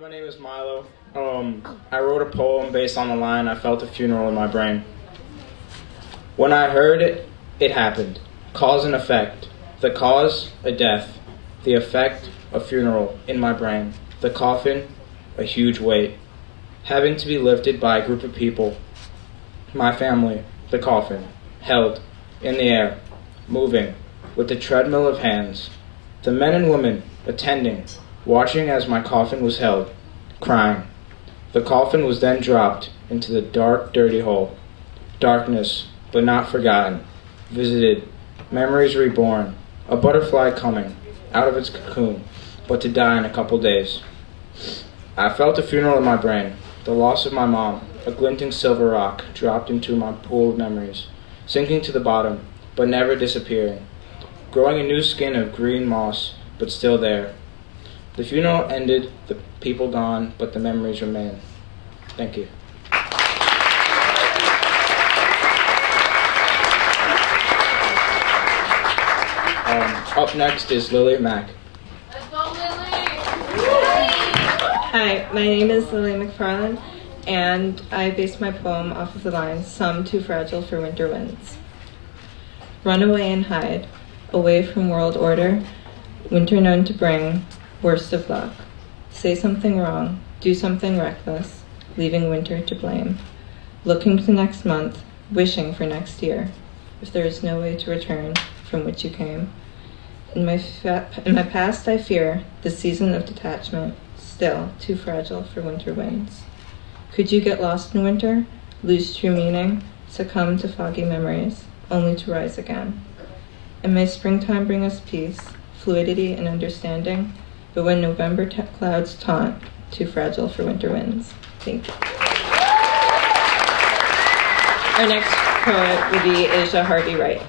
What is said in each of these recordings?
My name is Milo. I wrote a poem based on the line, I felt a funeral in my brain. When I heard it, it happened. Cause and effect. The cause, a death. The effect, a funeral in my brain. The coffin, a huge weight. Having to be lifted by a group of people. My family, the coffin, held, in the air, moving, with the treadmill of hands. The men and women, attending, watching as my coffin was held, crying. The coffin was then dropped into the dark, dirty hole. Darkness, but not forgotten. Visited, memories reborn. A butterfly coming, out of its cocoon, but to die in a couple days. I felt a funeral in my brain. The loss of my mom, a glinting silver rock, dropped into my pool of memories, sinking to the bottom, but never disappearing. Growing a new skin of green moss, but still there. The funeral ended, the people gone, but the memories remain. Thank you. Up next is Lily Mack. Let's go, Lily! Hi, my name is Lily McFarland, and I based my poem off of the lines, "Some too fragile for winter winds." Run away and hide, away from world order, winter known to bring worst of luck. Say something wrong, do something reckless, leaving winter to blame. Looking to next month, wishing for next year, if there is no way to return from which you came. In my past, I fear the season of detachment, still too fragile for winter winds. Could you get lost in winter, lose true meaning, succumb to foggy memories, only to rise again? And may springtime bring us peace, fluidity, and understanding, but when November clouds taunt, too fragile for winter winds. Thank you. Our next poet would be Asia Harvey-Wright.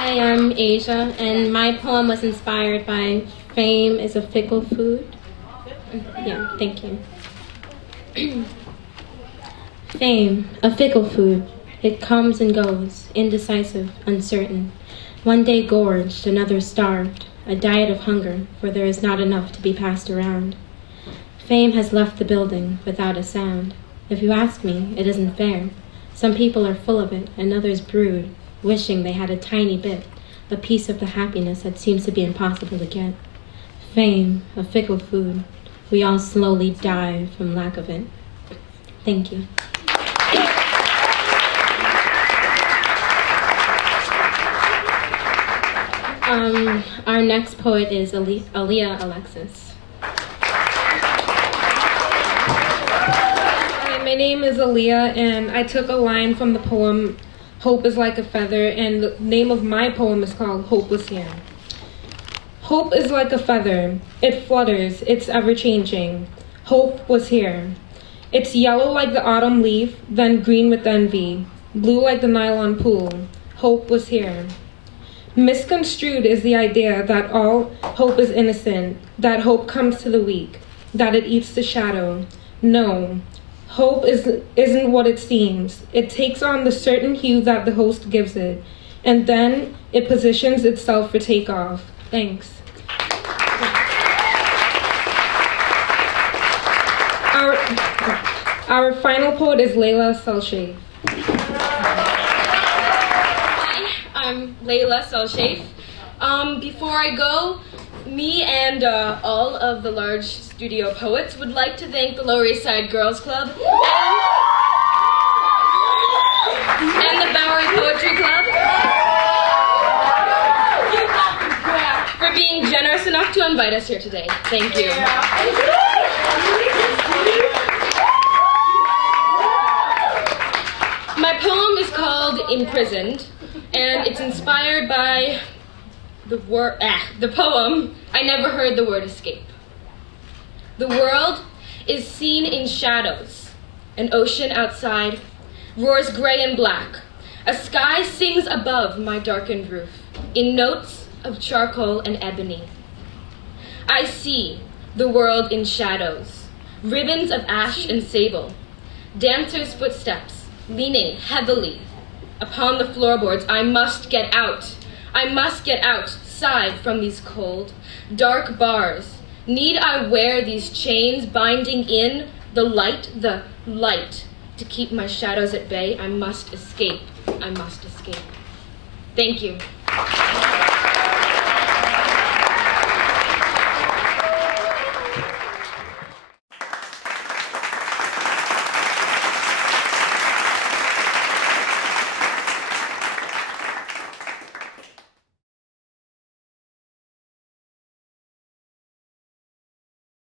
Hi, I'm Asia, and my poem was inspired by "Fame is a Fickle Food." Yeah, thank you. Fame, a fickle food. It comes and goes, indecisive, uncertain. One day gorged, another starved, a diet of hunger, for there is not enough to be passed around. Fame has left the building without a sound. If you ask me, it isn't fair. Some people are full of it, and others brood, wishing they had a tiny bit, a piece of the happiness that seems to be impossible to get. Fame, a fickle food. We all slowly die from lack of it. Thank you. Our next poet is Aaliyah Alexis. Hi, my name is Aaliyah, and I took a line from the poem "Hope is like a feather," and the name of my poem is called "Hope Was Here." Hope is like a feather. It flutters, it's ever-changing. Hope was here. It's yellow like the autumn leaf, then green with envy, blue like the nylon pool. Hope was here. Misconstrued is the idea that all hope is innocent, that hope comes to the weak, that it eats the shadow. No, hope isn't what it seems. It takes on the certain hue that the host gives it, and then it positions itself for takeoff. Thanks. Our final poet is Layla Salshaif. I'm Layla Salshaif. Before I go, me and all of the large studio poets would like to thank the Lower East Side Girls Club and the Bowery Poetry Club for being generous enough to invite us here today. Thank you. My poem is called "Imprisoned," and it's inspired by the poem "I Never Heard the Word Escape." The world is seen in shadows. An ocean outside roars gray and black. A sky sings above my darkened roof in notes of charcoal and ebony. I see the world in shadows, ribbons of ash and sable, dancers' footsteps leaning heavily upon the floorboards. I must get out. I must get outside from these cold, dark bars Need I wear these chains binding in the light, to keep my shadows at bay? I must escape. I must escape. Thank you.